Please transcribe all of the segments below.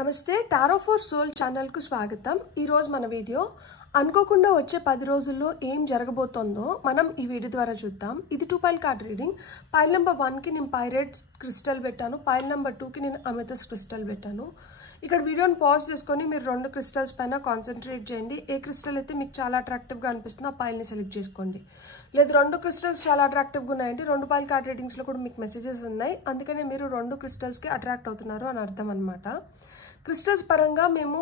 నమస్తే tarot for soul channel కు స్వాగతం। ఈ రోజు మన వీడియో అనుకోకుండా వచ్చే 10 రోజుల్లో ఏం జరగబోతుందో మనం ఈ వీడియో ద్వారా చూద్దాం। ఇది 2 pile card reading. Pile number 1 కి నేను పైరేట్ క్రిస్టల్ పెట్టాను, పైల్ నెంబర్ 2 కి నేను అమెథిస్ట్ క్రిస్టల్ పెట్టాను। ఇక్కడ వీడియోని పాజ్ చేసుకొని మీరు రెండు క్రిస్టల్స్ పైన కాన్సంట్రేట్ చేయండి। ఏ క్రిస్టల్ అయితే మీకు చాలా అట్రాక్టివ్ గా అనిపిస్తుందో ఆ పైల్ ని సెలెక్ట్ చేసుకోండి। లేదు రెండు క్రిస్టల్స్ చాలా అట్రాక్టివ్ గా ఉన్నాయంటే రెండు పైల్ కార్డ్ రీడింగ్స్ లో కూడా మీకు మెసేజెస్ ఉన్నాయి, అందుకనే మీరు రెండు క్రిస్టల్స్ కి అట్రాక్ట్ అవుతున్నారు అని అర్థం అన్నమాట। క్రిస్టల్స్ పరంగా మేము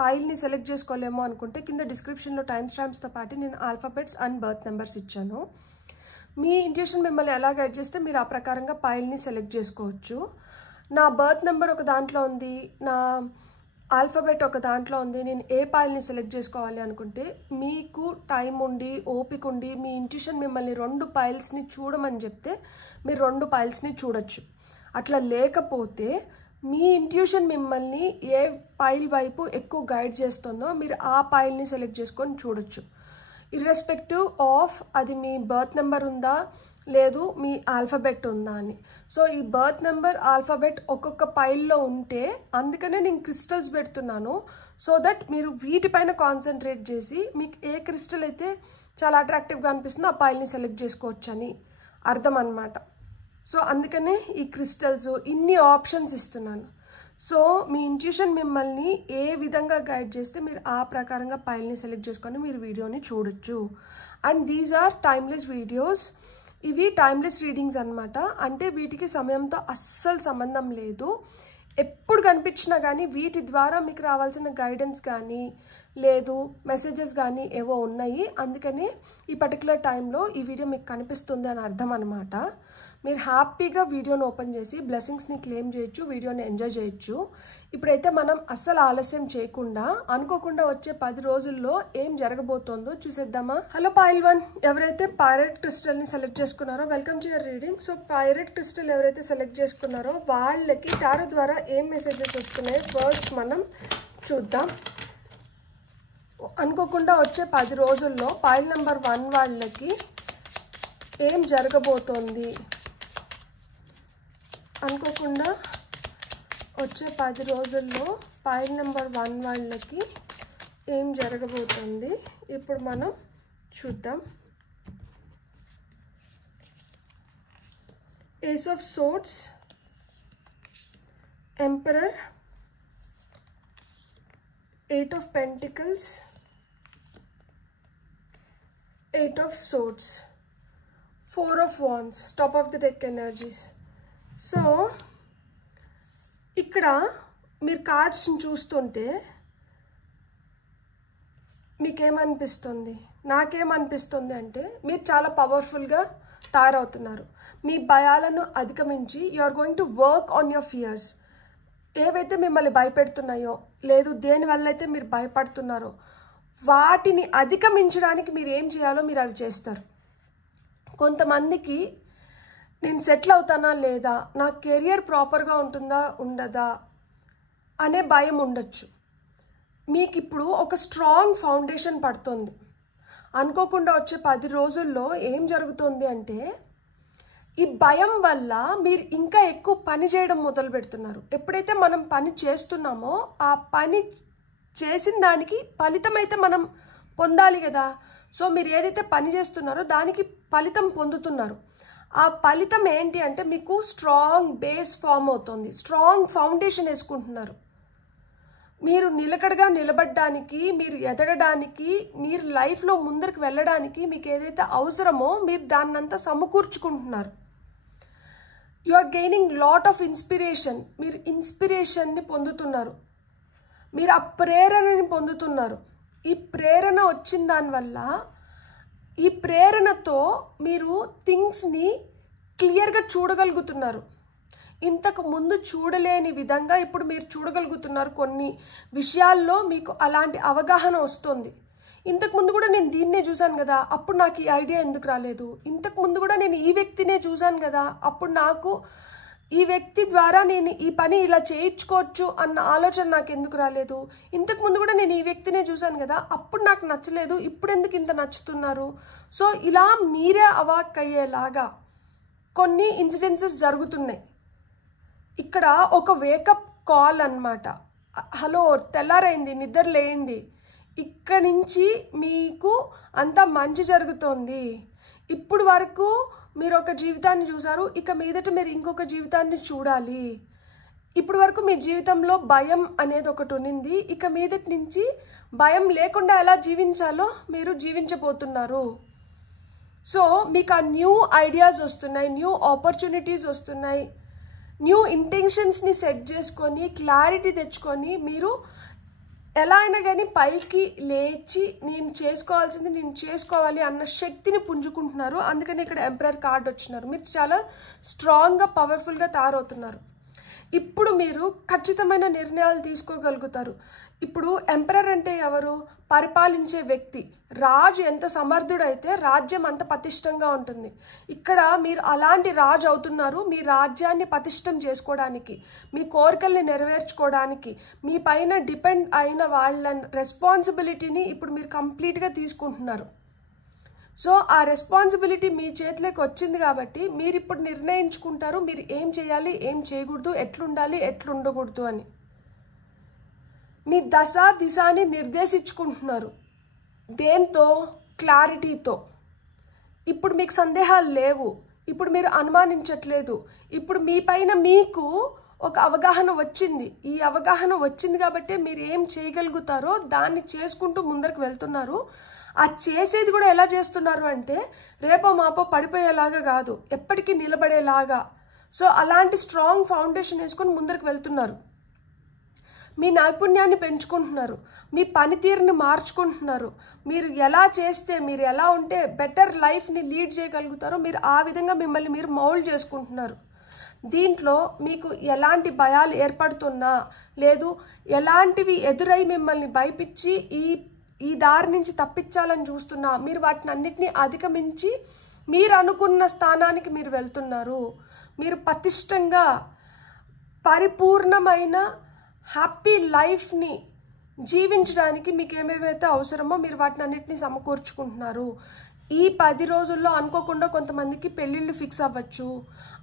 పైల్ని సెలెక్ట్ చేసుకోలేమో అనుకుంటే కింద డిస్క్రిప్షన్లో టైమ్ స్టాంప్స్తో పాటు నేను ఆల్ఫాబెట్స్ అండ్ బర్త్ నెంబర్స్ ఇచ్చాను। మీ ఇంట్యూషన్ మిమ్మల్ని ఎలా గైడ్ చేస్తే మీరు ఆ ప్రకారంగా పైల్ని సెలెక్ట్ చేసుకోవచ్చు। నా బర్త్ నెంబర్ ఒక దాంట్లో ఉంది, నా ఆల్ఫాబెట్ ఒక దాంట్లో ఉంది, నేను ఏ పైల్ని సెలెక్ట్ చేసుకోవాలి అనుకుంటే మీకు టైం ఉండి ఓపిక ఉండి మీ ఇంట్యూషన్ మిమ్మల్ని రెండు పైల్స్ని చూడమని చెప్తే మీరు రెండు పైల్స్ని చూడొచ్చు। అట్లా లేకపోతే మీ ఇంట్యూషన్ మిమ్మల్ని ఏ పైల్ వైపు ఎక్కువ గైడ్ చేస్తుందో మీరు ఆ పైల్ని సెలెక్ట్ చేసుకొని చూడొచ్చు, ఇర్రెస్పెక్టివ్ ఆఫ్ అది మీ బర్త్ నెంబర్ ఉందా లేదు మీ ఆల్ఫాబెట్ ఉందా అని। సో ఈ బర్త్ నెంబర్ ఆల్ఫాబెట్ ఒక్కొక్క పైల్లో ఉంటే అందుకనే నేను క్రిస్టల్స్ పెడుతున్నాను, సో దట్ మీరు వీటిపైన కాన్సన్ట్రేట్ చేసి మీకు ఏ క్రిస్టల్ అయితే చాలా అట్రాక్టివ్గా అనిపిస్తుందో ఆ పైల్ని సెలెక్ట్ చేసుకోవచ్చు అని అర్థం అన్నమాట। సో అందుకనే ఈ క్రిస్టల్స్ ఇన్ని ఆప్షన్స్ ఇస్తున్నాను। సో మీ ఇంట్యూషన్ మిమ్మల్ని ఏ విధంగా గైడ్ చేస్తే మీరు ఆ ప్రకారంగా పైల్ని సెలెక్ట్ చేసుకొని మీరు వీడియోని చూడొచ్చు। And these are timeless videos, ఇవి టైమ్లెస్ రీడింగ్స్ అనమాట। అంటే వీటికి సమయంతో అస్సలు సంబంధం లేదు, ఎప్పుడు కనిపించినా కానీ వీటి ద్వారా మీకు రావాల్సిన గైడెన్స్ కానీ లేదు మెసేజెస్ కానీ ఏవో ఉన్నాయి, అందుకనే ఈ పర్టికులర్ టైంలో ఈ వీడియో మీకు కనిపిస్తుంది అని అర్థం అనమాట। మీరు హ్యాపీగా వీడియోని ఓపెన్ చేసి బ్లెస్సింగ్స్ని క్లెయిమ్ చేయొచ్చు, వీడియోని ఎంజాయ్ చేయొచ్చు। ఇప్పుడైతే మనం అస్సలు ఆలస్యం చేయకుండా అనుకోకుండా వచ్చే 10 రోజుల్లో ఏం జరగబోతోందో చూసేద్దామా। హలో పైల్ 1, ఎవరైతే పైరేట్ క్రిస్టల్ని సెలెక్ట్ చేసుకున్నారో welcome to your reading. So pirate crystal ఎవరైతే సెలెక్ట్ చేసుకున్నారో వాళ్ళకి టారో ద్వారా ఏం మెసేజెస్ వస్తున్నాయో ఫస్ట్ మనం చూద్దాం। అనుకోకుండా వచ్చే 10 రోజుల్లో పైల్ నెంబర్ 1 వాళ్ళకి ఏం జరగబోతోంది, అనుకోకుండా వచ్చే 10 రోజుల్లో పైల్ నెంబర్ 1 వాళ్ళకి ఏం జరగబోతుంది ఇప్పుడు మనం చూద్దాం। Ace of swords, emperor, 8 of pentacles, 8 of swords, 4 of wands, top of the deck energies. So ఇక్కడ మీరు కార్డ్స్ని చూస్తుంటే మీకేమనిపిస్తుంది, నాకేమనిపిస్తుంది అంటే మీరు చాలా పవర్ఫుల్గా తయారవుతున్నారు। మీ భయాలను అధిగమించి you are going to work on your fears. ఏవైతే మిమ్మల్ని భయపెడుతున్నాయో లేదు దేనివల్ల అయితే మీరు భయపడుతున్నారో వాటిని అధిగమించడానికి మీరు ఏం చేయాలో మీరు అవి చేస్తారు। కొంతమందికి నేను సెటిల్ అవుతానా లేదా, నా కెరియర్ ప్రాపర్గా ఉంటుందా ఉండదా అనే భయం ఉండొచ్చు। మీకు ఇప్పుడు ఒక స్ట్రాంగ్ ఫౌండేషన్ పడుతుంది। అనుకోకుండా వచ్చే 10 రోజుల్లో ఏం జరుగుతుంది అంటే ఈ భయం వల్ల మీరు ఇంకా ఎక్కువ పని చేయడం మొదలు పెడుతున్నారు। ఎప్పుడైతే మనం పని చేస్తున్నామో ఆ పని చేసిన దానికి ఫలితం అయితే మనం పొందాలి కదా। సో మీరు ఏదైతే పని చేస్తున్నారో దానికి ఫలితం పొందుతున్నారు। ఆ ఫలితం ఏంటి అంటే మీకు స్ట్రాంగ్ బేస్ ఫామ్ అవుతుంది, స్ట్రాంగ్ ఫౌండేషన్ వేసుకుంటున్నారు। మీరు నిలకడగా నిలబడడానికి, మీరు ఎదగడానికి, మీరు లైఫ్లో ముందరికి వెళ్ళడానికి మీకు ఏదైతే అవసరమో మీరు దాన్నంతా సమకూర్చుకుంటున్నారు। You are gaining lot of inspiration, మీరు ఇన్స్పిరేషన్ని పొందుతున్నారు, మీరు ఆ ప్రేరణని పొందుతున్నారు। ఈ ప్రేరణ వచ్చిన దానివల్ల ఈ ప్రేరణతో మీరు థింగ్స్ని క్లియర్గా చూడగలుగుతున్నారు। ఇంతకు ముందు చూడలేని విధంగా ఇప్పుడు మీరు చూడగలుగుతున్నారు। కొన్ని విషయాల్లో మీకు అలాంటి అవగాహన వస్తుంది। ఇంతకుముందు కూడా నేను దీన్నే చూశాను కదా, అప్పుడు నాకు ఈ ఐడియా ఎందుకు రాలేదు, ఇంతకుముందు కూడా నేను ఈ వ్యక్తినే చూశాను కదా, అప్పుడు నాకు ఈ వ్యక్తి ద్వారా నేను ఈ పని ఇలా చేయించుకోవచ్చు అన్న ఆలోచన నాకు ఎందుకు రాలేదు, ఇంతకుముందు కూడా నేను ఈ వ్యక్తినే చూశాను కదా, అప్పుడు నాకు నచ్చలేదు, ఇప్పుడు ఎందుకు ఇంత నచ్చుతున్నారు। సో ఇలా మీరే అవాక్కయ్యేలాగా కొన్ని ఇన్సిడెన్సెస్ జరుగుతున్నాయి। ఇక్కడ ఒక వేకప్ కాల్ అన్నమాట। హలో తెల్లారైంది, నిద్ర లేయండి, ఇక్కడి నుంచి మీకు అంత మంచి జరుగుతోంది. ఇప్పుడు వరకు మీరు ఒక జీవితాన్ని చూసారు, ఇక మీదట మీరు ఇంకొక జీవితాన్ని చూడాలి. ఇప్పుడు వరకు మీ జీవితంలో భయం అనేది ఒకటి ఉన్నింది, ఇక మీదటి నుంచి భయం లేకుండా ఎలా జీవించాలో మీరు జీవించబోతున్నారు. సో మీకు ఆ న్యూ ఐడియాస్ వస్తున్నాయి, న్యూ ఆపర్చునిటీస్ వస్తున్నాయి, న్యూ ఇంటెన్షన్స్ని సెట్ చేసుకొని క్లారిటీ తెచ్చుకొని మీరు ఎలా అయినా కానీ పైకి లేచి నేను చేసుకోవాల్సింది నేను చేసుకోవాలి అన్న శక్తిని పుంజుకుంటున్నారు. అందుకని ఇక్కడ ఎంపరర్ కార్డ్ వచ్చినారు. మీరు చాలా స్ట్రాంగ్గా పవర్ఫుల్గా తయారవుతున్నారు. ఇప్పుడు మీరు ఖచ్చితమైన నిర్ణయాలు తీసుకోగలుగుతారు. ఇప్పుడు ఎంపరర్ అంటే ఎవరు? పరిపాలించే వ్యక్తి. రాజు ఎంత సమర్థుడైతే రాజ్యం అంత పటిష్టంగా ఉంటుంది. ఇక్కడ మీరు అలాంటి రాజు అవుతున్నారు. మీ రాజ్యాన్ని పటిష్టం చేసుకోవడానికి, మీ కోరికల్ని నెరవేర్చుకోవడానికి, మీ పైన డిపెండ్ అయిన వాళ్ళ రెస్పాన్సిబిలిటీని ఇప్పుడు మీరు కంప్లీట్గా తీసుకుంటున్నారు. సో ఆ రెస్పాన్సిబిలిటీ మీ చేతిలోకి వచ్చింది కాబట్టి మీరు ఇప్పుడు నిర్ణయించుకుంటారు మీరు ఏం చేయాలి, ఏం చేయకూడదు, ఎట్లుండాలి, ఎట్లుండకూడదు అని. మీ దశ దిశాని నిర్దేశించుకుంటున్నారు. దేంతో? క్లారిటీతో. ఇప్పుడు మీకు సందేహాలు లేవు, ఇప్పుడు మీరు అనుమానించట్లేదు, ఇప్పుడు మీ పైన మీకు ఒక అవగాహన వచ్చింది. ఈ అవగాహన వచ్చింది కాబట్టి మీరు ఏం చేయగలుగుతారో దాన్ని చేసుకుంటూ ముందరకు వెళ్తున్నారు. ఆ చేసేది కూడా ఎలా చేస్తున్నారు అంటే రేపో మాపో పడిపోయేలాగా కాదు, ఎప్పటికీ నిలబడేలాగా. సో అలాంటి స్ట్రాంగ్ ఫౌండేషన్ వేసుకొని ముందరకు వెళ్తున్నారు. మీ నైపుణ్యాన్ని పెంచుకుంటున్నారు, మీ పనితీరుని మార్చుకుంటున్నారు. మీరు ఎలా చేస్తే, మీరు ఎలా ఉంటే బెటర్ లైఫ్ని లీడ్ చేయగలుగుతారో మీరు ఆ విధంగా మిమ్మల్ని మీరు మౌల్డ్ చేసుకుంటున్నారు. దీంట్లో మీకు ఎలాంటి భయాలు ఏర్పడుతున్నా లేదు, ఎలాంటివి ఎదురై మిమ్మల్ని భయపించి ఈ దారి నుంచి తప్పించాలని చూస్తున్నా మీరు వాటిని అన్నిటినీ అధిగమించి మీరు అనుకున్న స్థానానికి మీరు వెళ్తున్నారు. మీరు పటిష్టంగా పరిపూర్ణమైన హ్యాపీ లైఫ్ని జీవించడానికి మీకు ఏమేమైతే అవసరమో మీరు వాటిని అన్నిటినీ సమకూర్చుకుంటున్నారు. ఈ 10 రోజుల్లో అనుకోకుండా కొంతమందికి పెళ్ళిళ్ళు ఫిక్స్ అవ్వచ్చు,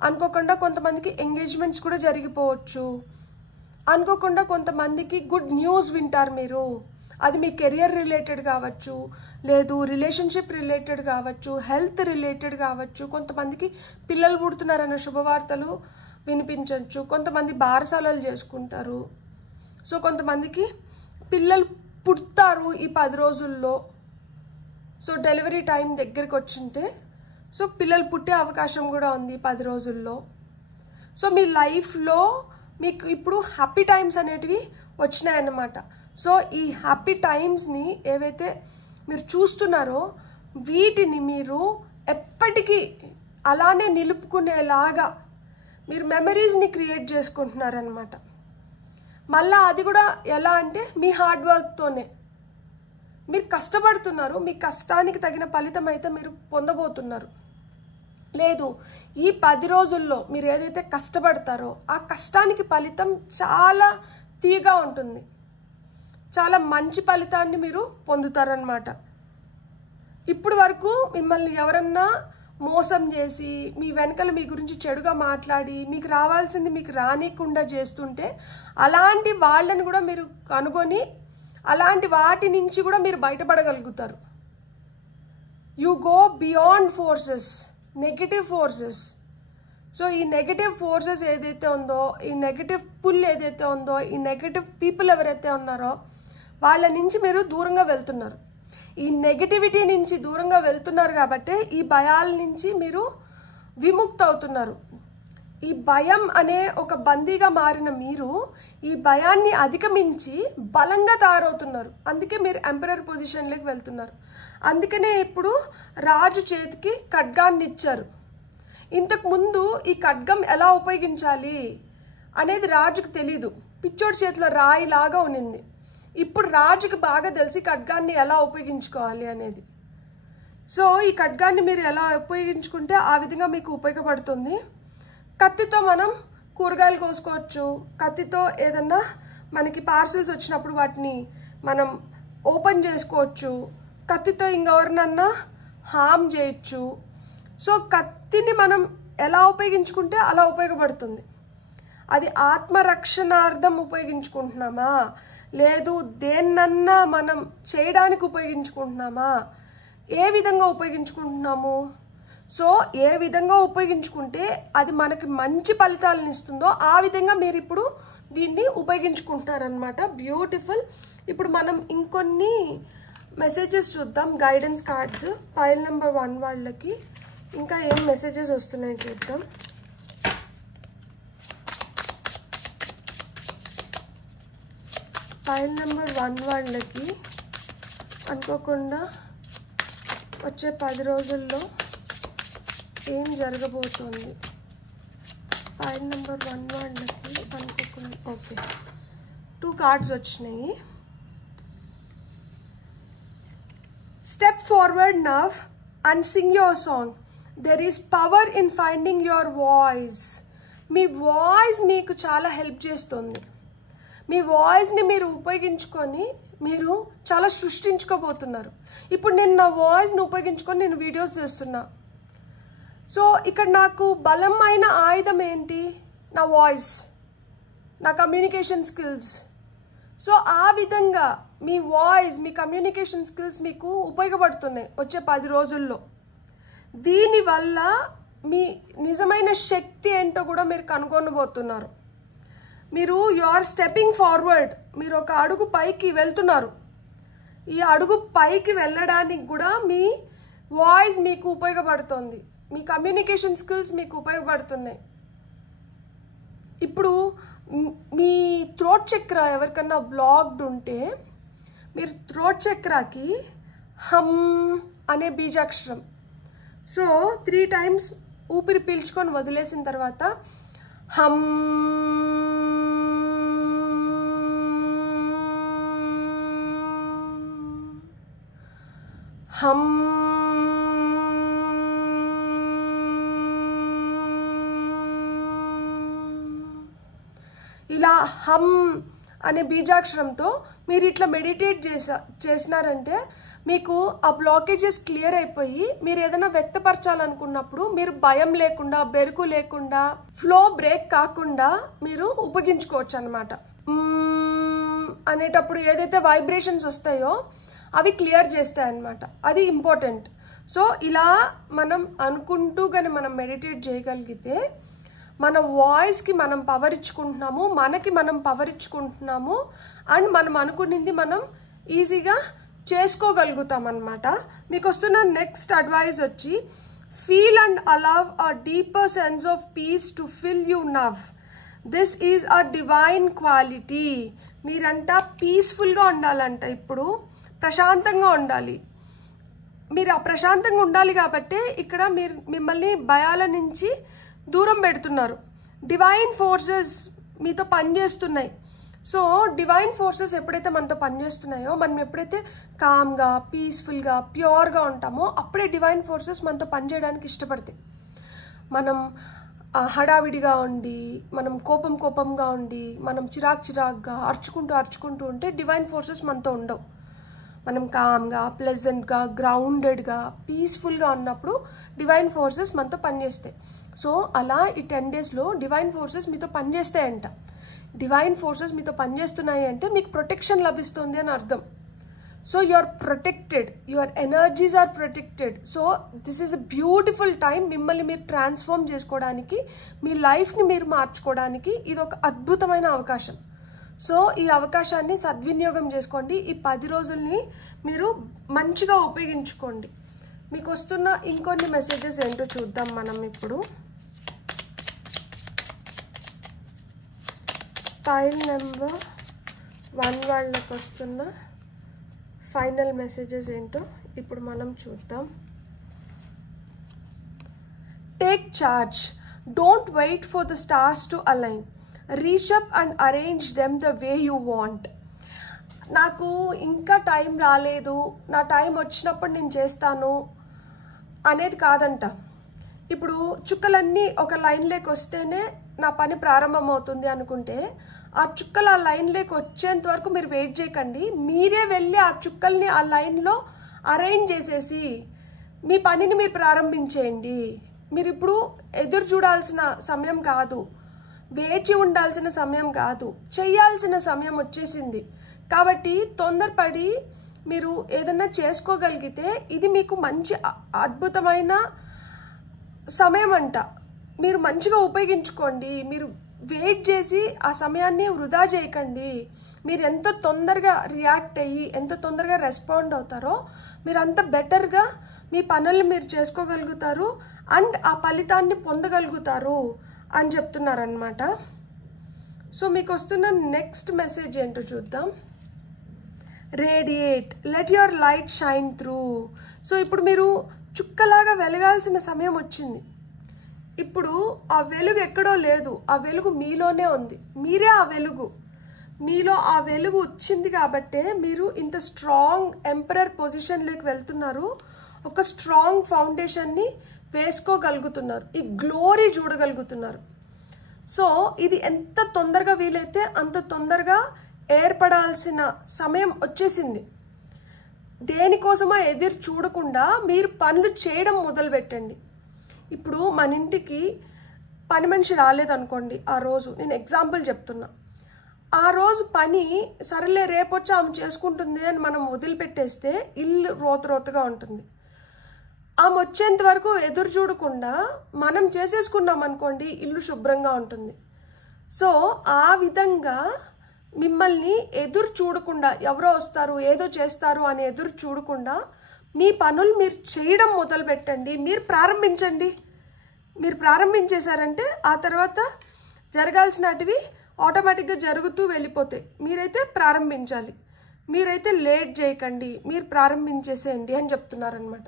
అనుకోకుండా కొంతమందికి ఎంగేజ్మెంట్స్ కూడా జరిగిపోవచ్చు, అనుకోకుండా కొంతమందికి గుడ్ న్యూస్ వింటారు మీరు. అది మీ కెరియర్ రిలేటెడ్ కావచ్చు, లేదు రిలేషన్షిప్ రిలేటెడ్ కావచ్చు, హెల్త్ రిలేటెడ్ కావచ్చు. కొంతమందికి పిల్లలు పుడుతున్నారన్న శుభవార్తలు వినిపించవచ్చు, కొంతమంది బారసాలలు చేసుకుంటారు. సో కొంతమందికి పిల్లలు పుడతారు ఈ 10 రోజుల్లో. సో డెలివరీ టైం దగ్గరికి వచ్చింటే సో పిల్లలు పుట్టే అవకాశం కూడా ఉంది 10 రోజుల్లో. సో మీ లైఫ్లో మీకు ఇప్పుడు హ్యాపీ టైమ్స్ అనేటివి వచ్చినాయన్నమాట. సో ఈ హ్యాపీ టైమ్స్ని ఏవైతే మీరు చూస్తున్నారో వీటిని మీరు ఎప్పటికీ అలానే నిలుపుకునేలాగా మీరు మెమరీస్ని క్రియేట్ చేసుకుంటున్నారనమాట. మళ్ళీ అది కూడా ఎలా అంటే మీ హార్డ్ వర్క్తోనే మీరు కష్టపడుతున్నారు, మీ కష్టానికి తగిన ఫలితం అయితే మీరు పొందబోతున్నారు. లేదు, ఈ 10 రోజుల్లో మీరు ఏదైతే కష్టపడతారో ఆ కష్టానికి ఫలితం చాలా తీగా ఉంటుంది, చాలా మంచి ఫలితాన్ని మీరు పొందుతారనమాట. ఇప్పుడు వరకు మిమ్మల్ని ఎవరన్నా మోసం చేసి మీ వెనకల మీ గురించి చెడుగా మాట్లాడి మీకు రావాల్సింది మీకు రానికుండా చేస్తుంటే అలాంటి వాళ్ళని కూడా మీరు కనుగొని అలాంటి వాటి నుంచి కూడా మీరు బయటపడగలుగుతారు. You go beyond forces, negative forces. So ఈ నెగటివ్ ఫోర్సెస్ ఏదైతే ఉందో, ఈ నెగటివ్ పుల్ ఏదైతే ఉందో, ఈ నెగటివ్ పీపుల్ ఎవరైతే ఉన్నారో వాళ్ళ నుంచి మీరు దూరంగా వెళ్తున్నారు. ఈ నెగటివిటీ నుంచి దూరంగా వెళ్తున్నారు కాబట్టి ఈ భయాల నుంచి మీరు విముక్తి అవుతున్నారు. ఈ భయం అనే ఒక బందీగా మారిన మీరు ఈ భయాన్ని అధిగమించి బలంగా తయారవుతున్నారు. అందుకే మీరు ఎంపరర్ పొజిషన్లోకి వెళ్తున్నారు. అందుకనే ఇప్పుడు రాజు చేతికి ఖడ్గాన్ని ఇచ్చారు. ఇంతకుముందు ఈ ఖడ్గం ఎలా ఉపయోగించాలి అనేది రాజుకు తెలీదు, పిచ్చోడి చేతిలో రాయిలాగా ఉన్నింది. ఇప్పుడు రాజుకి బాగా తెలిసి ఖడ్గాన్ని ఎలా ఉపయోగించుకోవాలి అనేది. సో ఈ ఖడ్గాన్ని మీరు ఎలా ఉపయోగించుకుంటే ఆ విధంగా మీకు ఉపయోగపడుతుంది. కత్తితో మనం కూరగాయలు కోసుకోవచ్చు, కత్తితో ఏదన్నా మనకి పార్సిల్స్ వచ్చినప్పుడు వాటిని మనం ఓపెన్ చేసుకోవచ్చు, కత్తితో ఇంకెవరినన్నా హామ్ చేయొచ్చు. సో కత్తిని మనం ఎలా ఉపయోగించుకుంటే అలా ఉపయోగపడుతుంది. అది ఆత్మరక్షణార్థం ఉపయోగించుకుంటున్నామా, లేదు దేన్నన్నా మనం చేయడానికి ఉపయోగించుకుంటున్నామా, ఏ విధంగా ఉపయోగించుకుంటున్నాము? సో ఏ విధంగా ఉపయోగించుకుంటే అది మనకి మంచి ఫలితాలను ఇస్తుందో ఆ విధంగా మీరు ఇప్పుడు దీన్ని ఉపయోగించుకుంటున్నారనమాట. బ్యూటిఫుల్. ఇప్పుడు మనం ఇంకొన్ని మెసేజెస్ చూద్దాం, గైడెన్స్ కార్డ్స్. పైల్ నెంబర్ 1 వాళ్ళకి ఇంకా ఏం మెసేజెస్ వస్తున్నాయో చూద్దాం. పైల్ నెంబర్ 1 వాళ్ళకి అనుకోకుండా వచ్చే 10 రోజుల్లో ఏం జరగబోతోంది? ఫైల్ నెంబర్ 1 వాళ్ళకి అనుకోకుండా ఓకే 2 కార్డ్స్ వచ్చినాయి. Step forward now and Singh your song. There is power in finding your voice. Me voice మీకు చాలా హెల్ప్ చేస్తుంది. మీ వాయిస్ని మీరు ఉపయోగించుకొని మీరు చాలా సృష్టించుకోబోతున్నారు. ఇప్పుడు నేను నా వాయిస్ని ఉపయోగించుకొని నేను వీడియోస్ చేస్తున్నా. సో ఇక్కడ నాకు బలమైన ఆయుధం ఏంటి? నా వాయిస్, నా కమ్యూనికేషన్ స్కిల్స్. సో ఆ విధంగా మీ వాయిస్, మీ కమ్యూనికేషన్ స్కిల్స్ మీకు ఉపయోగపడుతున్నాయి వచ్చే 10 రోజుల్లో. దీనివల్ల మీ నిజమైన శక్తి ఏంటో కూడా మీరు కనుగొనబోతున్నారు. మీరు యు ఆర్ స్టెప్పింగ్ ఫార్వర్డ్. మీరు ఒక అడుగు పైకి వెళ్తున్నారు. ఈ అడుగు పైకి వెళ్ళడానికి కూడా మీ వాయిస్ మీకు ఉపయోగపడుతుంది, మీ కమ్యూనికేషన్ స్కిల్స్ మీకు ఉపయోగపడుతున్నాయి. ఇప్పుడు మీ థ్రోట్ చక్ర ఎవరికన్నా బ్లాక్డ్ ఉంటే మీరు థ్రోట్ చక్రాకి హమ్ అనే బీజాక్షరం, సో 3 టైమ్స్ ఊపిరి పీల్చుకొని వదిలేసిన తర్వాత హమ్ హమ్ ఇలా హమ్ అనే బీజాక్షరంతో మీరు ఇట్లా మెడిటేట్ చేసినారంటే మీకు ఆ బ్లాకేజెస్ క్లియర్ అయిపోయి మీరు ఏదైనా వ్యక్తపరచాలనుకున్నప్పుడు మీరు భయం లేకుండా, బెరుకు లేకుండా, ఫ్లో బ్రేక్ కాకుండా మీరు ఉపయోగించుకోవచ్చు అన్నమాట. అనేటప్పుడు ఏదైతే వైబ్రేషన్స్ వస్తాయో అవి క్లియర్ చేస్తాయి అన్నమాట. అది ఇంపార్టెంట్. సో ఇలా మనం అనుకుంటూ కానీ మనం మెడిటేట్ చేయగలిగితే మన వాయిస్కి మనం పవర్ ఇచ్చుకుంటున్నాము, మనకి మనం పవర్ ఇచ్చుకుంటున్నాము, అండ్ మనం అనుకున్నది మనం ఈజీగా చేసుకోగలుగుతాం అన్నమాట. మీకు వస్తున్న నెక్స్ట్ అడ్వైస్ వచ్చి feel and allow a deeper sense of piece to fill you now. This is a divine quality. మీరంతా పీస్ఫుల్గా ఉండాలంట. ఇప్పుడు ప్రశాంతంగా ఉండాలి. మీరు ఆ ప్రశాంతంగా ఉండాలి కాబట్టి ఇక్కడ మీరు మిమ్మల్ని భయాల నుంచి దూరం పెడుతున్నారు. డివైన్ ఫోర్సెస్ మీతో పనిచేస్తున్నాయి. సో డివైన్ ఫోర్సెస్ ఎప్పుడైతే మనతో పనిచేస్తున్నాయో, మనం ఎప్పుడైతే కామ్గా, పీస్ఫుల్గా, ప్యూర్గా ఉంటామో అప్పుడే డివైన్ ఫోర్సెస్ మనతో పనిచేయడానికి ఇష్టపడతాయి. మనం హడావిడిగా ఉండి, మనం కోపంగా ఉండి, మనం చిరాగ్గా అరుచుకుంటూ ఉంటే డివైన్ ఫోర్సెస్ మనతో ఉండవు. మనం కామ్గా, ప్లెజెంట్గా, గ్రౌండెడ్గా, పీస్ఫుల్గా ఉన్నప్పుడు డివైన్ ఫోర్సెస్ మనతో పనిచేస్తాయి. సో అలా ఈ 10 డేస్లో డివైన్ ఫోర్సెస్ మీతో పనిచేస్తాయంట. డివైన్ ఫోర్సెస్ మీతో పనిచేస్తున్నాయి అంటే మీకు ప్రొటెక్షన్ లభిస్తుంది అని అర్థం. So you are protected, your energies are protected. So this is a beautiful time. మిమ్మల్ని మీరు ట్రాన్స్ఫార్మ్ చేసుకోవడానికి, మీ లైఫ్ని మీరు మార్చుకోవడానికి ఇది ఒక అద్భుతమైన అవకాశం. సో ఈ అవకాశాన్ని సద్వినియోగం చేసుకోండి. ఈ 10 రోజుల్ని మీరు మంచిగా ఉపయోగించుకోండి. మీకు వస్తున్న ఇంకొన్ని మెసేజెస్ ఏంటో చూద్దాం మనం ఇప్పుడు. ఫైల్ నెంబర్ 1 వాళ్ళకి వస్తున్న ఫైనల్ మెసేజెస్ ఏంటో ఇప్పుడు మనం చూద్దాం. Take charge. Don't wait for the stars to align. Reach up and arrange them the way you want. నాకు ఇంకా టైం రాలేదు, నా టైం వచ్చినప్పుడు నేను చేస్తాను అనేది కాదంట. ఇప్పుడు చుక్కలన్నీ ఒక లైన్లోకి వస్తేనే నా పని ప్రారంభమవుతుంది అనుకుంటే ఆ చుక్కలు ఆ లైన్లోకి వచ్చేంత వరకు మీరు వెయిట్ చేయకండి. మీరే వెళ్ళి ఆ చుక్కల్ని ఆ లైన్లో అరేంజ్ చేసేసి మీ పనిని మీరు ప్రారంభించేయండి. మీరు ఇప్పుడు ఎదురు చూడాల్సిన సమయం కాదు. వేచి ఉండాల్సిన సమయం కాదు, చేయాల్సిన సమయం వచ్చేసింది. కాబట్టి తొందరపడి మీరు ఏదన్నా చేసుకోగలిగితే ఇది మీకు మంచి అద్భుతమైన సమయం అంట. మీరు మంచిగా ఉపయోగించుకోండి. మీరు వెయిట్ చేసి ఆ సమయాన్ని వృధా చేయకండి. మీరు ఎంత తొందరగా రియాక్ట్ అయ్యి ఎంత తొందరగా రెస్పాండ్ అవుతారో మీరు అంత బెటర్గా మీ పనులు మీరు చేసుకోగలుగుతారు అండ్ ఆ ఫలితాన్ని పొందగలుగుతారు అని చెప్తున్నారనమాట. సో మీకు వస్తున్న నెక్స్ట్ మెసేజ్ ఏంటో చూద్దాం. Radiate, let your light shine through. So ఇప్పుడు మీరు చుక్కలాగా వెలగాల్సిన సమయం వచ్చింది. ఇప్పుడు ఆ వెలుగు ఎక్కడో లేదు, ఆ వెలుగు మీలోనే ఉంది. మీరే ఆ వెలుగు. మీలో ఆ వెలుగు వచ్చింది కాబట్టే మీరు ఇంత స్ట్రాంగ్ ఎంపరర్ పొజిషన్లోకి వెళ్తున్నారు. ఒక స్ట్రాంగ్ ఫౌండేషన్ని వేసుకోగలుగుతున్నారు. ఈ గ్లోరీ చూడగలుగుతున్నారు. సో ఇది ఎంత తొందరగా వీలైతే అంత తొందరగా ఏర్పడాల్సిన సమయం వచ్చేసింది. దేనికోసమో ఎదురు చూడకుండా మీరు పనులు చేయడం మొదలుపెట్టండి. ఇప్పుడు మన ఇంటికి పని మనిషి రాలేదనుకోండి, ఆ రోజు నేను ఎగ్జాంపుల్ చెప్తున్నా. ఆ రోజు పని సరేలే రేపొచ్చి ఆమె చేసుకుంటుంది అని మనం వదిలిపెట్టేస్తే ఇల్లు రోతగా ఉంటుంది. ఆమె వచ్చేంత వరకు ఎదురు చూడకుండా మనం చేసేసుకున్నాం అనుకోండి, ఇల్లు శుభ్రంగా ఉంటుంది. సో ఆ విధంగా మిమ్మల్ని ఎదురు చూడకుండా, ఎవరో వస్తారు ఏదో చేస్తారు అని ఎదురు చూడకుండా మీ పనులు మీరు చేయడం మొదలు పెట్టండి. మీరు ప్రారంభించండి. మీరు ప్రారంభించేశారంటే ఆ తర్వాత జరగాల్సినటివి ఆటోమేటిక్గా జరుగుతూ వెళ్ళిపోతాయి. మీరైతే ప్రారంభించాలి. మీరైతే లేట్ చేయకండి, మీరు ప్రారంభించేసేయండి అని చెప్తున్నారనమాట.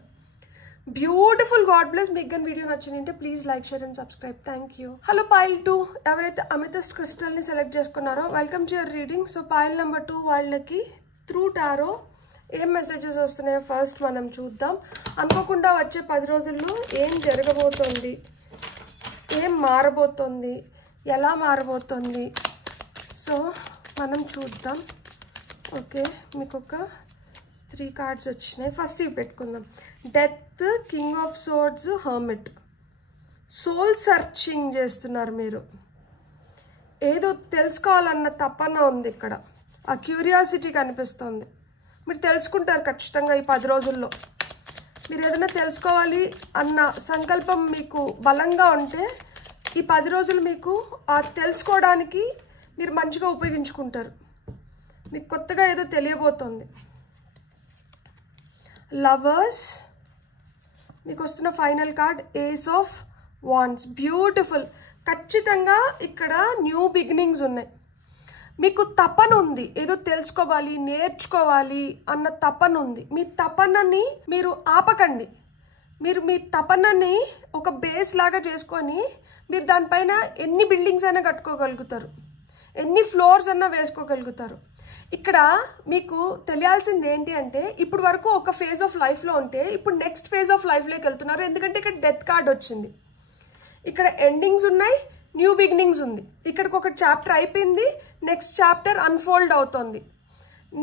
బ్యూటిఫుల్. God bless. మీకు కానీ వీడియో నచ్చిందంటే please like, share and subscribe. Thank you. Hello pile 2 ఎవరైతే అమితస్ట్ క్రిస్టల్ని సెలెక్ట్ చేసుకున్నారో welcome to your reading. So pile number 2 వాళ్ళకి త్రూ టారో ఏం మెసేజెస్ వస్తున్నాయో ఫస్ట్ మనం చూద్దాం. అనుకోకుండా వచ్చే 10 రోజుల్లో ఏం జరగబోతోంది, ఏం మారబోతోంది, ఎలా మారబోతోంది. సో మనం చూద్దాం. ఓకే, మీకు ఒక 3 కార్డ్స్ వచ్చినాయి. ఫస్ట్ ఇవి పెట్టుకుందాం. Death, king of swords, hermit. Soul searching చేస్తున్నారు మీరు. ఏదో తెలుసుకోవాలన్న తపన ఉంది ఇక్కడ. ఆ క్యూరియాసిటీ కనిపిస్తుంది. మీరు తెలుసుకుంటారు ఖచ్చితంగా ఈ 10 రోజుల్లో. మీరు ఏదైనా తెలుసుకోవాలి అన్న సంకల్పం మీకు బలంగా ఉంటే ఈ 10 రోజులు మీకు ఆ తెలుసుకోవడానికి మీరు మంచిగా ఉపయోగించుకుంటారు. మీకు కొత్తగా ఏదో తెలియబోతోంది. లవర్స్, మీకు వస్తున్న final card ace of wands. Beautiful. ఖచ్చితంగా ఇక్కడ న్యూ బిగినింగ్స్ ఉన్నాయి. మీకు తపన ఉంది, ఏదో తెలుసుకోవాలి నేర్చుకోవాలి అన్న తపన ఉంది. మీ తపనని మీరు ఆపకండి. మీరు మీ తపనని ఒక బేస్ లాగా చేసుకొని మీరు దానిపైన ఎన్ని బిల్డింగ్స్ అయినా కట్టుకోగలుగుతారు, ఎన్ని ఫ్లోర్స్ అయినా వేసుకోగలుగుతారు. ఇక్కడ మీకు తెలియాల్సింది ఏంటి అంటే ఇప్పుడు వరకు ఒక ఫేజ్ ఆఫ్ లైఫ్లో ఉంటే ఇప్పుడు నెక్స్ట్ ఫేజ్ ఆఫ్ లైఫ్లోకి వెళ్తున్నారు. ఎందుకంటే ఇక్కడ డెత్ కార్డ్ వచ్చింది. ఇక్కడ ఎండింగ్స్ ఉన్నాయి, న్యూ బిగినింగ్స్ ఉంది. ఇక్కడికి ఒక చాప్టర్ అయిపోయింది, నెక్స్ట్ చాప్టర్ అన్ఫోల్డ్ అవుతుంది.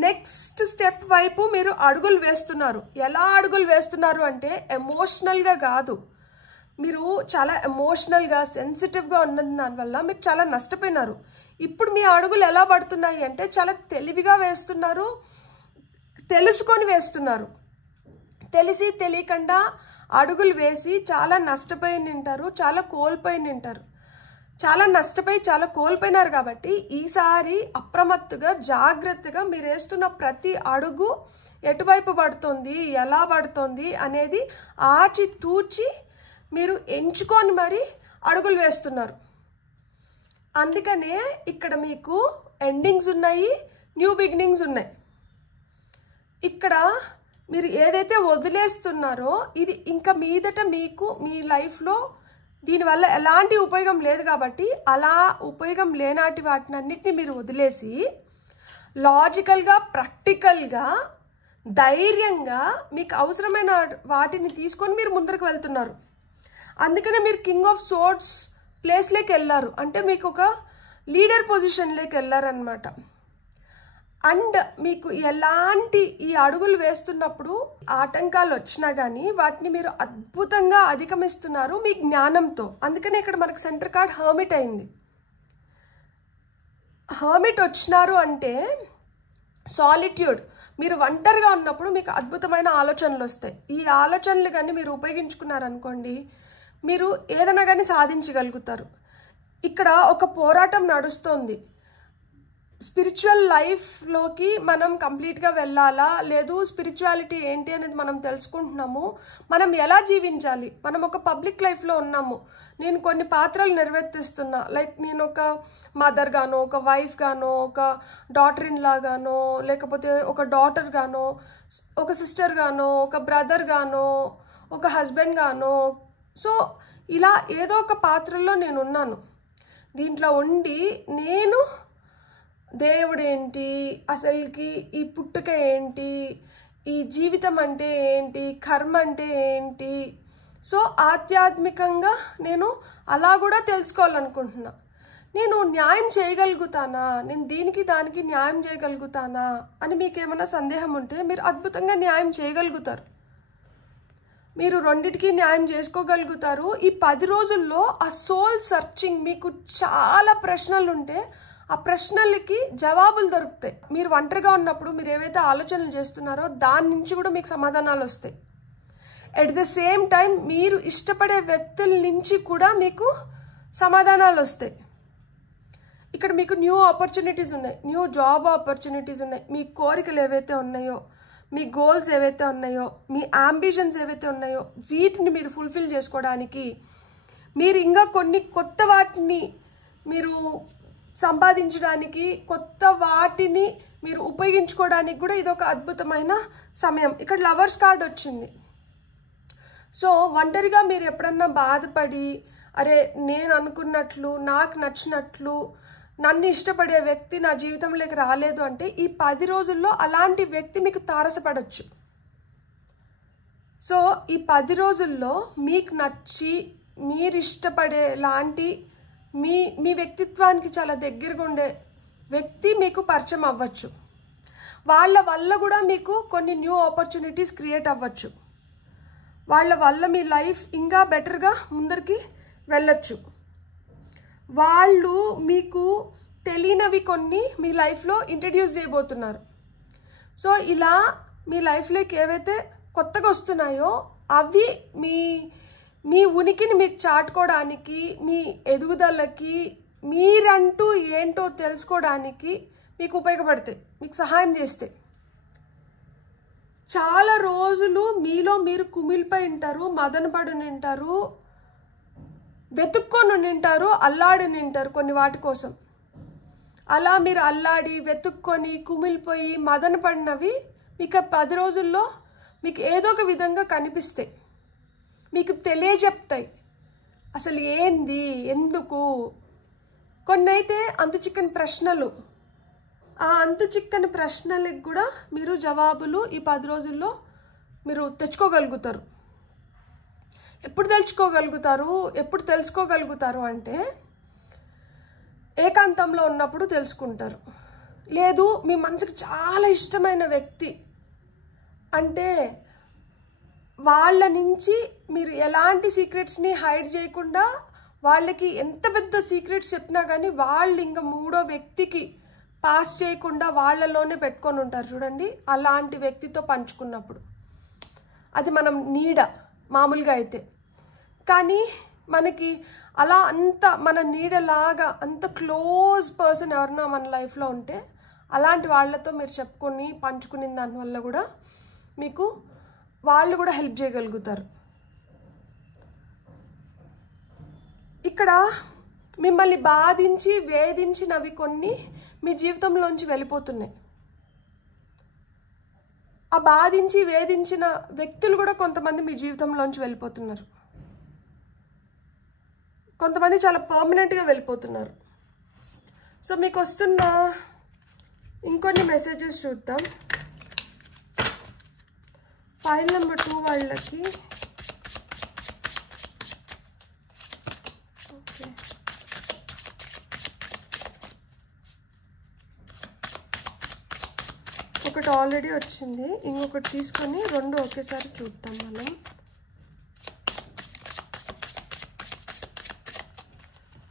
నెక్స్ట్ స్టెప్ వైపు మీరు అడుగులు వేస్తున్నారు. ఎలా అడుగులు వేస్తున్నారు అంటే ఎమోషనల్గా కాదు. మీరు చాలా ఎమోషనల్గా సెన్సిటివ్గా ఉన్న దానివల్ల మీరు చాలా నష్టపోయినారు. ఇప్పుడు మీ అడుగులు ఎలా పడుతున్నాయి అంటే చాలా తెలివిగా వేస్తున్నారు, తెలుసుకొని వేస్తున్నారు. తెలిసి తెలియకుండా అడుగులు వేసి చాలా నష్టపోయి నింటారు, చాలా కోల్పోయి నింటారు. చాలా నష్టపోయి చాలా కోల్పోయినారు. కాబట్టి ఈసారి అప్రమత్తుగా జాగ్రత్తగా మీరు వేస్తున్న ప్రతి అడుగు ఎటువైపు పడుతుంది, ఎలా పడుతుంది అనేది ఆచి తూచి మీరు ఎంచుకొని మరి అడుగులు వేస్తున్నారు. అందుకనే ఇక్కడ మీకు ఎండింగ్స్ ఉన్నాయి, న్యూ బిగినింగ్స్ ఉన్నాయి. ఇక్కడ మీరు ఏదైతే వదిలేస్తున్నారో ఇది ఇంకా మీదట మీకు మీ లైఫ్లో దీనివల్ల ఎలాంటి ఉపయోగం లేదు. కాబట్టి అలా ఉపయోగం లేనాటి వాటిని అన్నిటిని మీరు వదిలేసి లాజికల్గా, ప్రాక్టికల్గా, ధైర్యంగా మీకు అవసరమైన వాటిని తీసుకొని మీరు ముందరకు వెళ్తున్నారు. అందుకనే మీరు కింగ్ ఆఫ్ సోర్డ్స్ ప్లేస్లోకి వెళ్ళారు. అంటే మీకు ఒక లీడర్ పొజిషన్లోకి వెళ్ళారనమాట. అండ్ మీకు ఎలాంటి ఈ అడుగులు వేస్తున్నప్పుడు ఆటంకాలు వచ్చినా కానీ వాటిని మీరు అద్భుతంగా అధిగమిస్తున్నారు మీ జ్ఞానంతో. అందుకనే ఇక్కడ మనకు సెంటర్ కార్డ్ హర్మిట్ అయింది. హర్మిట్ వచ్చినారు అంటే సాలిట్యూడ్, మీరు ఒంటరిగా ఉన్నప్పుడు మీకు అద్భుతమైన ఆలోచనలు వస్తాయి. ఈ ఆలోచనలు కానీ మీరు ఉపయోగించుకున్నారనుకోండి, మీరు ఏదైనా కానీ సాధించగలుగుతారు. ఇక్కడ ఒక పోరాటం నడుస్తుంది. స్పిరిచువల్ లైఫ్లోకి మనం కంప్లీట్గా వెళ్ళాలా, లేదు స్పిరిచువాలిటీ ఏంటి అనేది మనం తెలుసుకుంటున్నాము. మనం ఎలా జీవించాలి, మనం ఒక పబ్లిక్ లైఫ్లో ఉన్నాము. నేను కొన్ని పాత్రలు నిర్వర్తిస్తున్నా, లైక్ నేను ఒక మదర్ గానో, ఒక వైఫ్ గానో, ఒక డాటర్ ఇన్ లా గానో, లేకపోతే ఒక డాటర్ గానో, ఒక సిస్టర్ గానో, ఒక బ్రదర్ గానో, ఒక హస్బెండ్ గానో. సో ఇలా ఏదో ఒక పాత్రలో నేను ఉన్నాను. దీంట్లో ఉండి నేను దేవుడు ఏంటి, అసలుకి ఈ పుట్టుక ఏంటి, ఈ జీవితం అంటే ఏంటి, కర్మ అంటే ఏంటి, సో ఆధ్యాత్మికంగా నేను అలా కూడా తెలుసుకోవాలనుకుంటున్నా. నేను న్యాయం చేయగలుగుతానా, నేను దీనికి దానికి న్యాయం చేయగలుగుతానా అని మీకు ఏమైనా సందేహం ఉంటే మీరు అద్భుతంగా న్యాయం చేయగలుగుతారు. మీరు రెండిటికి న్యాయం చేసుకోగలుగుతారు. ఈ 10 రోజుల్లో ఆ సోల్ సర్చింగ్, మీకు చాలా ప్రశ్నలు ఉంటే ఆ ప్రశ్నలకి జవాబులు దొరుకుతాయి. మీరు ఒంటరిగా ఉన్నప్పుడు మీరు ఏవైతే ఆలోచనలు చేస్తున్నారో దాని నుంచి కూడా మీకు సమాధానాలు వస్తాయి. ఎట్ ద సేమ్ టైం మీరు ఇష్టపడే వ్యక్తుల నుంచి కూడా మీకు సమాధానాలు వస్తాయి. ఇక్కడ మీకు న్యూ ఆపర్చునిటీస్ ఉన్నాయి, న్యూ జాబ్ ఆపర్చునిటీస్ ఉన్నాయి. మీ కోరికలు ఏవైతే ఉన్నాయో, మీ గోల్స్ ఏవైతే ఉన్నాయో, మీ అంబిషన్స్ ఏవైతే ఉన్నాయో వీటిని మీరు ఫుల్ఫిల్ చేసుకోవడానికి, మీరు ఇంకా కొన్ని కొత్త వాటిని మీరు సంపాదించడానికి, కొత్త వాటిని మీరు ఉపయోగించుకోవడానికి కూడా ఇది ఒక అద్భుతమైన సమయం. ఇక్కడ లవర్స్ కార్డ్ వచ్చింది. సో ఒంటరిగా మీరు ఎప్పుడన్నా బాధపడి, అరే నేను అనుకున్నట్లు, నాకు నచ్చినట్లు, నన్ను ఇష్టపడే వ్యక్తి నా జీవితంలోకి రాలేదు అంటే ఈ 10 రోజుల్లో అలాంటి వ్యక్తి మీకు తారసపడవచ్చు. సో ఈ 10 రోజుల్లో మీకు నచ్చి మీరు ఇష్టపడే లాంటి మీ వ్యక్తిత్వానికి చాలా దగ్గరగా ఉండే వ్యక్తి మీకు పరిచయం అవ్వచ్చు. వాళ్ళ వల్ల కూడా మీకు కొన్ని న్యూ ఆపర్చునిటీస్ క్రియేట్ అవ్వచ్చు. వాళ్ళ వల్ల మీ లైఫ్ ఇంకా బెటర్గా ముందరికి వెళ్ళచ్చు. వాళ్ళు మీకు తెలియనివి కొన్ని మీ లైఫ్లో ఇంట్రడ్యూస్ చేయబోతున్నారు. సో ఇలా మీ లైఫ్లోకి ఏవైతే కొత్తగా వస్తున్నాయో అవి మీ ఉనికిని మీరు చాటుకోవడానికి, మీ ఎదుగుదలకి, మీరంటూ ఏంటో తెలుసుకోవడానికి మీకు ఉపయోగపడతాయి, మీకు సహాయం చేస్తాయి. చాలా రోజులు మీలో మీరు కుమిలిపోయి ఉంటారు, మదనపడి ఉంటారు, వెతుక్కొని ఉంటారు, అల్లాడి ఉంటారు కొన్ని వాటి కోసం. అలా మీరు అల్లాడి వెతుక్కొని కుమిలిపోయి మదన పడినవి మీకు 10 రోజుల్లో మీకు ఏదో ఒక విధంగా కనిపిస్తాయి, మీకు తెలియజెప్తాయి అసలు ఏంది, ఎందుకు. కొన్ని అయితే అంతు చిక్కని ప్రశ్నలు, ఆ అంతు చిక్కని ప్రశ్నలకు కూడా మీరు జవాబులు ఈ 10 రోజుల్లో మీరు తెచ్చుకోగలుగుతారు. ఎప్పుడు తెలుసుకోగలుగుతారు అంటే ఏకాంతంలో ఉన్నప్పుడు తెలుసుకుంటారు. లేదు మీ మనసుకు చాలా ఇష్టమైన వ్యక్తి అంటే వాళ్ళ నుంచి మీరు ఎలాంటి సీక్రెట్స్ని హైడ్ చేయకుండా, వాళ్ళకి ఎంత పెద్ద సీక్రెట్స్ చెప్పినా కానీ వాళ్ళు ఇంకా 3వ వ్యక్తికి పాస్ చేయకుండా వాళ్ళలోనే పెట్టుకొని ఉంటారు చూడండి. అలాంటి వ్యక్తితో పంచుకున్నప్పుడు అది మనం నీడ మామూలుగా అయితే. కానీ మనకి అలా అంత మన నీడలాగా అంత క్లోజ్ పర్సన్ ఎవరన్నా మన లైఫ్లో ఉంటే అలాంటి వాళ్ళతో మీరు చెప్పుకొని పంచుకునే దానివల్ల కూడా మీకు వాళ్ళు కూడా హెల్ప్ చేయగలుగుతారు. ఇక్కడ మిమ్మల్ని బాధించి వేధించినవి కొన్ని మీ జీవితంలోంచి వెళ్ళిపోతున్నాయి. ఆ బాధించి వేధించిన వ్యక్తులు కూడా కొంతమంది మీ జీవితంలోంచి వెళ్ళిపోతున్నారు, కొంతమంది చాలా పర్మనెంట్గా వెళ్ళిపోతున్నారు. సో మీకు వస్తున్న ఇంకొన్ని మెసేజెస్ చూద్దాం. ఫైల్ నెంబర్ 2 వాళ్ళకి ఓకే, ఒకటి ఆల్రెడీ వచ్చింది, ఇంకొకటి తీసుకొని 2 ఒకేసారి చూద్దాం. మనం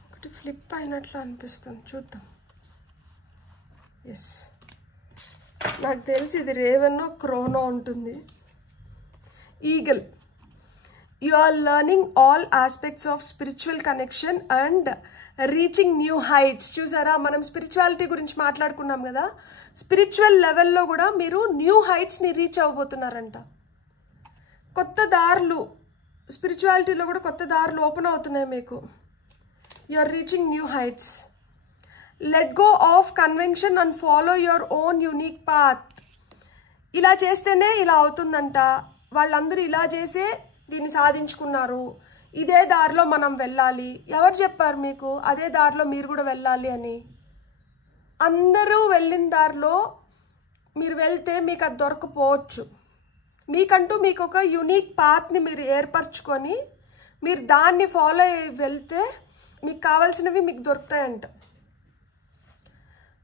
ఒకటి ఫ్లిప్ అయినట్లు అనిపిస్తుంది, చూద్దాం. ఎస్, నాకు తెలిసి ఇది రేవెన్నో క్రోనో ఉంటుంది. Eagle, you are learning all aspects of spiritual connection and reaching new heights. చూసారా, మనం స్పిరిచువాలిటీ గురించి మాట్లాడుకున్నాం కదా, స్పిరిచువల్ లెవెల్లో కూడా మీరు న్యూ హైట్స్ని రీచ్ అవ్వబోతున్నారంట. కొత్త దారులు, స్పిరిచువాలిటీలో కూడా కొత్త దారులు ఓపెన్ అవుతున్నాయి మీకు. You are reaching new heights. Let go of convention and follow your own unique path. ఇలా చేస్తేనే ఇలా అవుతుందంట, వాళ్ళందరూ ఇలా చేసే దీన్ని సాధించుకున్నారు, ఇదే దారిలో మనం వెళ్ళాలి. ఎవరు చెప్పారు మీకు అదే దారిలో మీరు కూడా వెళ్ళాలి అని? అందరూ వెళ్ళిన దారిలో మీరు వెళ్తే మీకు అది దొరకపోవచ్చు. మీకంటూ మీకు ఒక యూనిక్ పాత్ని మీరు ఏర్పరచుకొని మీరు దాన్ని ఫాలో అయ్యి వెళ్తే మీకు కావాల్సినవి మీకు దొరుకుతాయంట.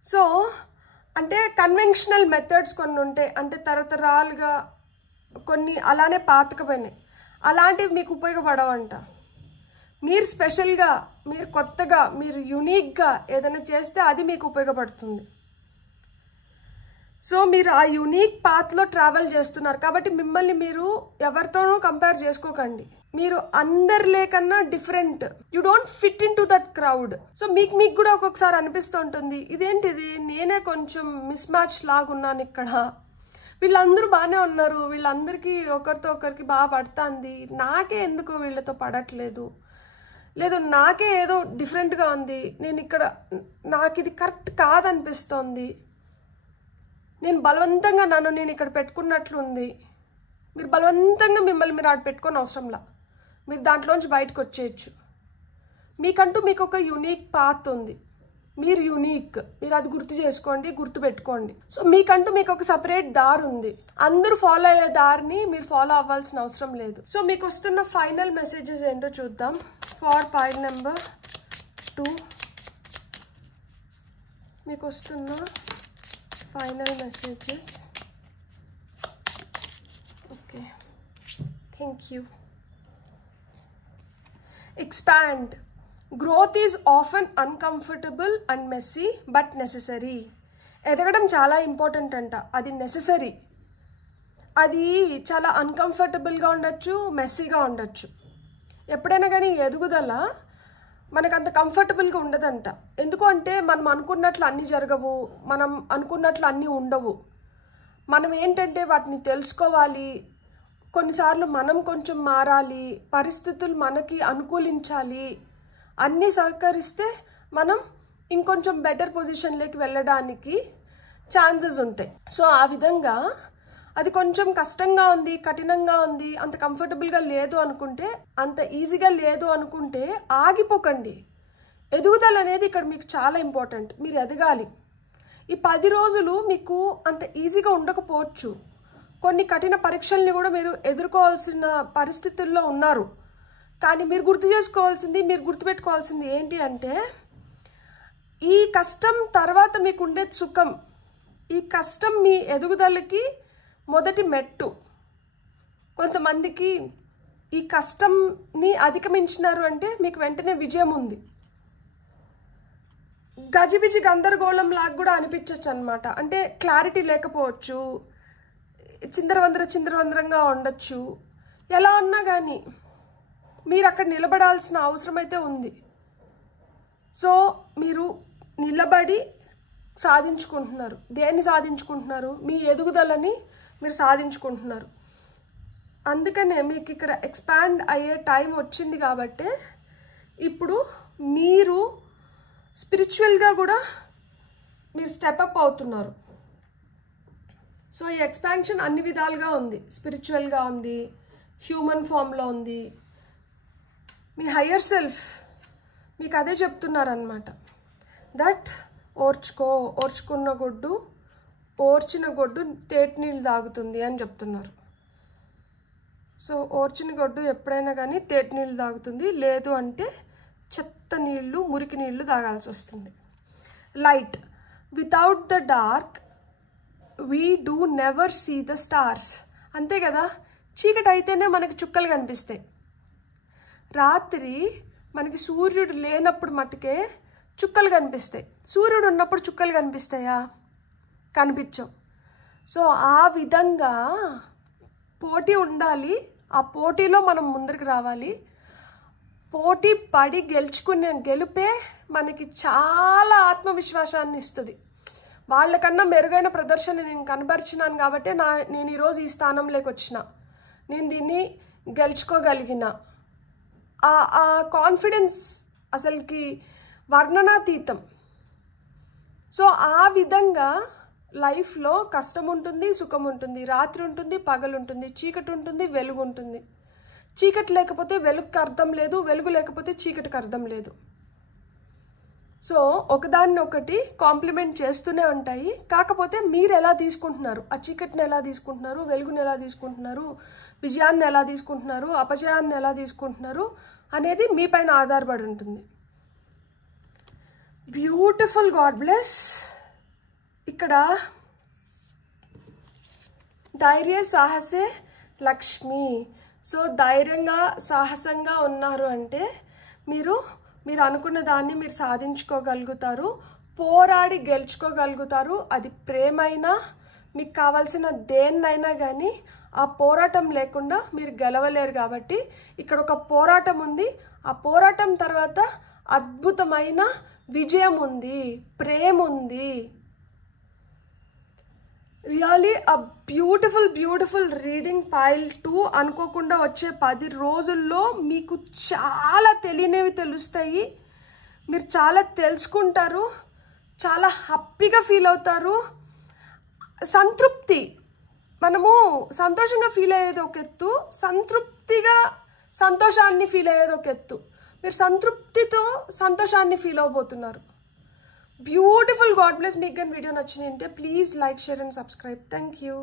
సో అంటే కన్వెన్షనల్ మెథడ్స్ కొన్ని ఉంటాయి, అంటే తరతరాలుగా కొన్ని అలానే పాతకపోయినాయి, అలాంటివి మీకు ఉపయోగపడవంట. మీరు స్పెషల్గా, మీరు కొత్తగా, మీరు యూనిక్గా ఏదైనా చేస్తే అది మీకు ఉపయోగపడుతుంది. సో మీరు ఆ యూనిక్ పాత్లో ట్రావెల్ చేస్తున్నారు కాబట్టి మిమ్మల్ని మీరు ఎవరితోనూ కంపేర్ చేసుకోకండి. మీరు అందరిలే కన్నా different, you don't fit in to that crowd. So మీకు కూడా ఒక్కొక్కసారి అనిపిస్తూ ఉంటుంది, ఇదేంటిది నేనే కొంచెం మిస్ మ్యాచ్ లాగున్నాను ఇక్కడ, వీళ్ళందరూ బాగానే ఉన్నారు, వీళ్ళందరికీ ఒకరితో ఒకరికి బాగా పడుతుంది, నాకే ఎందుకు వీళ్ళతో పడట్లేదు, లేదు నాకే ఏదో డిఫరెంట్గా ఉంది, నేను ఇక్కడ నాకు ఇది కరెక్ట్ కాదనిపిస్తోంది, నేను బలవంతంగా నేను ఇక్కడ పెట్టుకున్నట్లుంది. మీరు బలవంతంగా మిమ్మల్ని మీరు ఆడ పెట్టుకొని అవసరంలా, మీరు దాంట్లోంచి బయటకు వచ్చేయచ్చు. మీకంటూ మీకు ఒక యూనిక్ పాత్ ఉంది, మీరు యూనిక్, మీరు అది గుర్తు చేసుకోండి, గుర్తు పెట్టుకోండి. సో మీకంటూ మీకు ఒక సపరేట్ దారి ఉంది, అందరూ ఫాలో అయ్యే దారిని మీరు ఫాలో అవ్వాల్సిన అవసరం లేదు. సో మీకు వస్తున్న ఫైనల్ మెసేజెస్ ఏంటో చూద్దాం. ఫార్ పైల్ నెంబర్ 2 మీకు వస్తున్న final messages. Okay, thank you. Expand. Growth is often uncomfortable and messy but necessary. ఎదగడం చాలా ఇంపార్టెంట్ అంట, అది నెససరీ. అది చాలా అన్కంఫర్టబుల్గా ఉండొచ్చు, మెస్సీగా ఉండొచ్చు. ఎప్పుడైనా కానీ ఎదుగుదల మనకు అంత కంఫర్టబుల్గా ఉండదంట. ఎందుకు అంటే మనం అనుకున్నట్లు అన్నీ జరగవు, మనం అనుకున్నట్లు అన్నీ ఉండవు. మనం ఏంటంటే వాటిని తెలుసుకోవాలి, కొన్నిసార్లు మనం కొంచెం మారాలి, పరిస్థితులు మనకి అనుకూలించాలి, అన్నీ సహకరిస్తే మనం ఇంకొంచెం బెటర్ పొజిషన్లోకి వెళ్ళడానికి ఛాన్సెస్ ఉంటాయి. సో ఆ విధంగా అది కొంచెం కష్టంగా ఉంది, కఠినంగా ఉంది, అంత కంఫర్టబుల్గా లేదు అనుకుంటే, అంత ఈజీగా లేదు అనుకుంటే ఆగిపోకండి. ఎదుగుదల అనేది ఇక్కడ మీకు చాలా ఇంపార్టెంట్. మీరు ఎదగాలి. ఈ 10 రోజులు మీకు అంత ఈజీగా ఉండకపోవచ్చు, కొన్ని కఠిన పరీక్షల్ని కూడా మీరు ఎదుర్కోవాల్సిన పరిస్థితుల్లో ఉన్నారు. కానీ మీరు గుర్తు చేసుకోవాల్సింది, మీరు గుర్తుపెట్టుకోవాల్సింది ఏంటి అంటే, ఈ కష్టం తర్వాత మీకు ఉండే సుఖం, ఈ కష్టం మీ ఎదుగుదలకి మొదటి మెట్టు. కొంతమందికి ఈ కష్టంని అధిగమించినారు అంటే మీకు వెంటనే విజయం ఉంది. గజిబిజి గందరగోళం లాగా కూడా అనిపించవచ్చు అనమాట. అంటే క్లారిటీ లేకపోవచ్చు, చిందరవందరంగా ఉండొచ్చు. ఎలా ఉన్నా కానీ మీరు అక్కడ నిలబడాల్సిన అవసరం అయితే ఉంది. సో మీరు నిలబడి సాధించుకుంటున్నారు. దేన్ని సాధించుకుంటున్నారు? మీ ఎదుగుదలని మీరు సాధించుకుంటున్నారు. అందుకనే మీకు ఇక్కడ ఎక్స్పాండ్ అయ్యే టైం వచ్చింది కాబట్టి ఇప్పుడు మీరు స్పిరిచువల్గా కూడా మీరు స్టెప్అప్ అవుతున్నారు. సో ఈ ఎక్స్పాన్షన్ అన్ని విధాలుగా ఉంది. స్పిరిచువల్గా ఉంది, హ్యూమన్ ఫామ్లో ఉంది. మీ హయ్యర్ సెల్ఫ్ మీకు అదే చెప్తున్నారనమాట. దట్ ఓర్చుకున్న గొడ్డు, ఓర్చిన గొడ్డు తేటి నీళ్ళు తాగుతుంది అని చెప్తున్నారు. సో ఓర్చిన గొడ్డు ఎప్పుడైనా కానీ తేటి నీళ్ళు తాగుతుంది, లేదు అంటే చెత్త నీళ్ళు, మురికి నీళ్ళు తాగాల్సి వస్తుంది. Light, without the dark we do never see the stars. అంతే కదా, చీకటి అయితేనే మనకి చుక్కలు కనిపిస్తాయి. రాత్రి మనకి సూర్యుడు లేనప్పుడు మట్టుకే చుక్కలు కనిపిస్తాయి. సూర్యుడు ఉన్నప్పుడు చుక్కలు కనిపిస్తాయా? కనిపించవు. సో ఆ విధంగా పోటీ ఉండాలి. ఆ పోటీలో మనం ముందరికి రావాలి. పోటీ పడి గెలుచుకునే గెలుపే మనకి చాలా ఆత్మవిశ్వాసాన్ని ఇస్తుంది. వాళ్ళకన్నా మెరుగైన ప్రదర్శన నేను కనబరిచినాను కాబట్టి నేను ఈరోజు ఈ స్థానంలోకి వచ్చిన, నేను దీన్ని గెలుచుకోగలిగిన. ఆ కాన్ఫిడెన్స్ అసలుకి వర్ణనాతీతం. సో ఆ విధంగా లైఫ్లో కష్టం ఉంటుంది, సుఖం ఉంటుంది, రాత్రి ఉంటుంది, పగలు ఉంటుంది, చీకటి ఉంటుంది, వెలుగు ఉంటుంది. చీకటి లేకపోతే వెలుగుకి అర్థం లేదు, వెలుగు లేకపోతే చీకటికి అర్థం లేదు. సో ఒకదాన్ని ఒకటి కాంప్లిమెంట్ చేస్తూనే ఉంటాయి. కాకపోతే మీరు ఎలా తీసుకుంటున్నారు, ఆ చీకటిని ఎలా తీసుకుంటున్నారు, వెలుగుని ఎలా తీసుకుంటున్నారు, విజయాన్ని ఎలా తీసుకుంటున్నారు, అపజయాన్ని ఎలా తీసుకుంటున్నారు అనేది మీ పైన ఆధారపడి ఉంటుంది. Beautiful, God bless. ఇక్కడ ధైర్య సాహసే లక్ష్మి. సో ధైర్యంగా సాహసంగా ఉన్నారు అంటే మీరు అనుకున్న దాన్ని మీరు సాధించుకోగలుగుతారు, పోరాడి గెలుచుకోగలుగుతారు. అది ప్రేమైనా మీకు కావాల్సిన దేన్నైనా కానీ ఆ పోరాటం లేకుండా మీరు గెలవలేరు. కాబట్టి ఇక్కడ ఒక పోరాటం ఉంది. ఆ పోరాటం తర్వాత అద్భుతమైన విజయం ఉంది, ప్రేమ ఉంది. Really a beautiful reading pile 2. అనుకోకుండా వచ్చే 10 రోజుల్లో మీకు చాలా తెలియనివి తెలుస్తాయి. మీరు చాలా తెలుసుకుంటారు, చాలా హ్యాపీగా ఫీల్ అవుతారు. సంతృప్తి, మనము సంతోషంగా ఫీల్ అయ్యేది ఒక ఎత్తు, సంతృప్తిగా సంతోషాన్ని ఫీల్ అయ్యేది ఒక ఎత్తు. మీరు సంతృప్తితో సంతోషాన్ని ఫీల్ అవబోతున్నారు. Beautiful, God bless. మీకు కానీ వీడియో నచ్చినంటే please like, share and subscribe. Thank you.